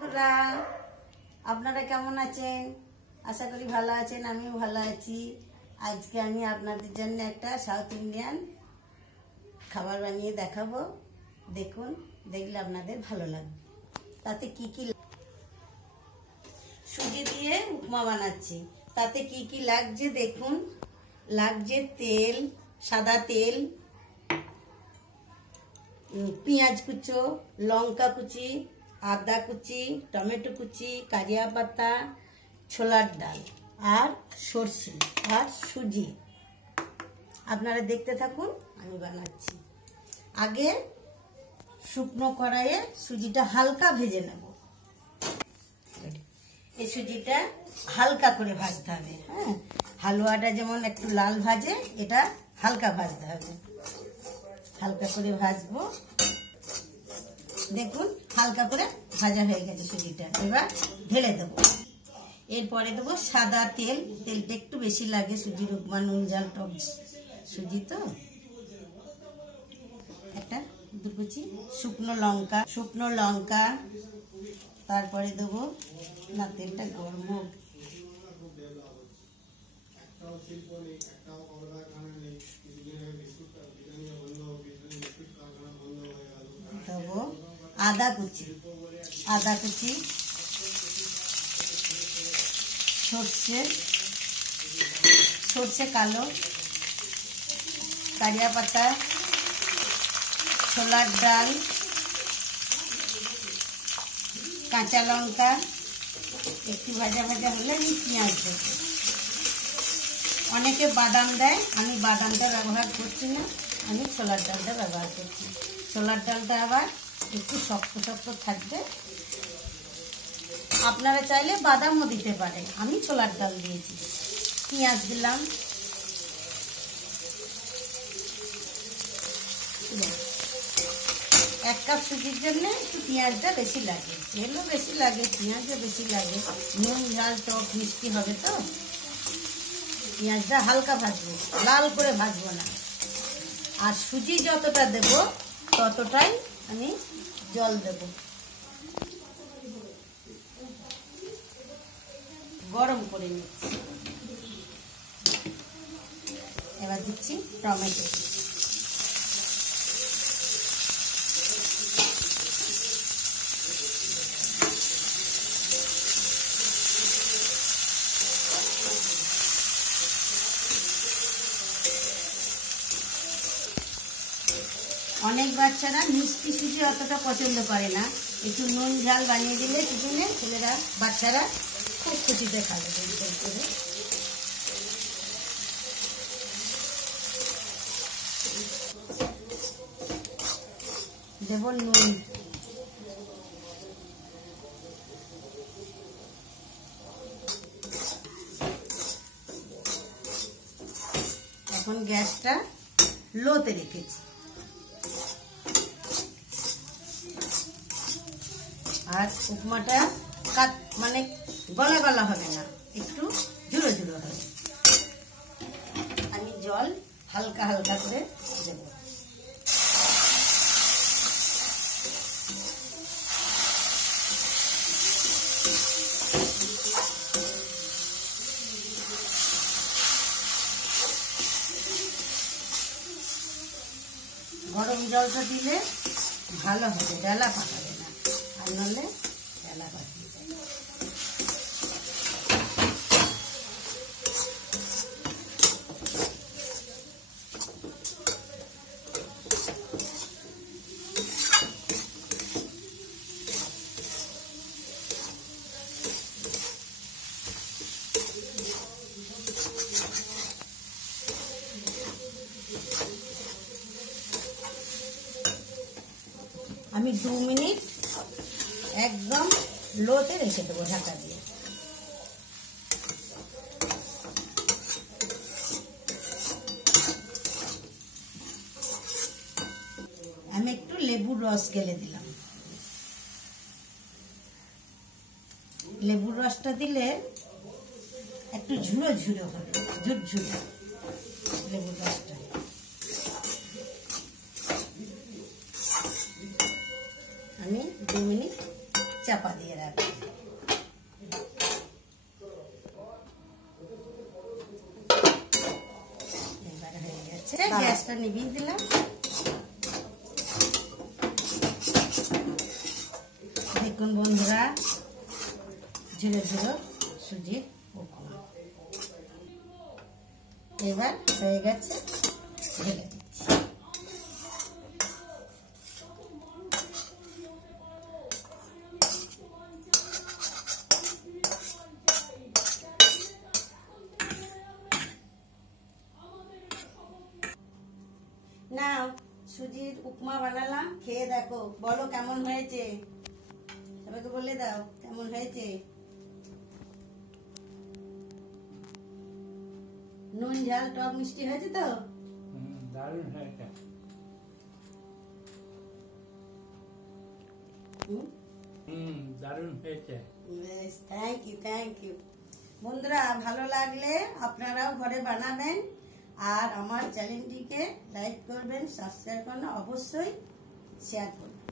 বন্ধুরা, আপনারা কেমন আছেন? আশা করি ভালো আছেন। আমিও ভালো আছি। আজকে আমি আপনাদের জন্য একটা সাউথ ইন্ডিয়ান খাবার বানিয়ে দেখাবো। দেখুন, দেখলে আপনাদের ভালো লাগবে। তাতে কি কি সুজি দিয়ে উপমা বানাচ্ছি। তাতে কি কি লাগছে দেখুন। লাগছে তেল, সাদা তেল, পেঁয়াজ কুচো, লঙ্কা কুচি, আদা কুচি, টমেটো কুচি, কারিয়া পাতা, ছোলার ডাল আর সরষে আর সুজি। আপনারা দেখতে থাকুন, আমি বানাচ্ছি। আগে শুকনো কড়াইয়ে সুজিটা হালকা ভেজে নেব। এই সুজিটা হালকা করে ভাজতে হবে। হ্যাঁ, হালুয়াটা যেমন একটু লাল ভাজে, এটা হালকা ভাজতে হবে। হালকা করে ভাজবো। দেখুন, হালকা করে ভাজা হয়ে গেছে সুজিটা। এবার ঢেলে দেবো। এরপরে দেবো সাদা তেল। তেলটা একটু বেশি লাগে, সুজির উপমা নুন ঝাল টক সুজি তো। একটা দুকুচি শুকনো লঙ্কা, তারপরে দেবো, না তেলটা গরম হোক, দেবো আদা কুচি, সর্ষে কালো, কারিয়া পাতা, ছোলার ডাল, কাঁচা লঙ্কা। একটু ভাজা ভাজা হলে আমি পেঁয়াজ দেবো। অনেকে বাদাম দেয়, আমি বাদামটা ব্যবহার করছি না, আমি ছোলার ডালটা ব্যবহার করছি। ছোলার ডালটা আবার একটু শক্ত শক্ত থাকবে। আপনারা চাইলে বাদামও দিতে পারেন, আমি ছোলার ডাল দিয়েছি। পেঁয়াজ দিলাম, এক কাপ সুজির জন্য একটু পেঁয়াজটা বেশি লাগে, তেলও বেশি লাগে, পেঁয়াজও বেশি লাগে। নুন ঝাল টক মিষ্টি হবে তো। পেঁয়াজটা হালকা ভাজবো, লাল করে ভাজবো না। আর সুজি যতটা দেব ততটাই আমি জল দেব। গরম করে নিচ্ছি। এবার দিচ্ছি টমেটো। অনেক বাচ্চারা মিষ্টি সুজি অতটা পছন্দ করে না, একটু নুন ঝাল বানিয়ে দিলে টিফিনে ছেলেরা বাচ্চারা খুব খুশিতে খাবে। করে দেব নুন, এখন গ্যাসটা লোতে রেখেছি। আর উপমাটা মানে গলা গলা হবে না, একটু ঝুড়ো ঝুড়ো হবে। আমি জল হালকা হালকা করে দেব। গরম জলটা দিলে ভালো হবে, ডালা পাকাবে না, আর নাহলে ডালা পাকিয়ে যাবে। আমি 2 মিনিট একদম লোতে রেখে দেবো ঢাকা দিয়ে। আমি একটু লেবুর রস গেলে দিলাম। লেবুর রসটা দিলে একটু ঝুড়ো ঝুড়ো হবে, ঝুরঝুরে লেবুর রসটা। আমি 2 মিনিট চাপা দিয়ে রাখবো। লাগবে। এবার হয়ে গেছে, গ্যাসটা নিভিয়ে দিলাম। দেখুন বন্ধুরা, ঝুড়ো ঝুড়ো সুজির উপমা এবার হয়ে গেছে, ঢেলে দিচ্ছি। নাও, সুজির উপমা বানালাম, খেয়ে দেখো, বলো কেমন হয়েছে, সবাইকে বলে দাও কেমন হয়েছে। নুন ঝাল টক মিষ্টি হয়েছে তো? দারুণ হয়েছে। দারুণ হয়েছে। বেশ, থ্যাংক ইউ থ্যাংক ইউ। বন্ধুরা, ভালো লাগলে আপনারাও ঘরে বানাবেন, আর আমার চ্যানেলটিকে লাইক করবেন, সাবস্ক্রাইব করবেন, অবশ্যই শেয়ার করবেন।